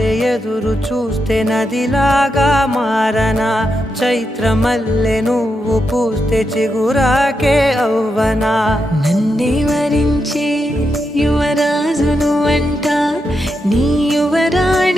వల్లే ఎదురు చూస్తే నదిలాగా మారనా చైత్రమల్లె నువ్వు పూస్తే చిగురాకే అవ్వనా నన్నే వరించే యువరాజును అంట నీ యువరాణి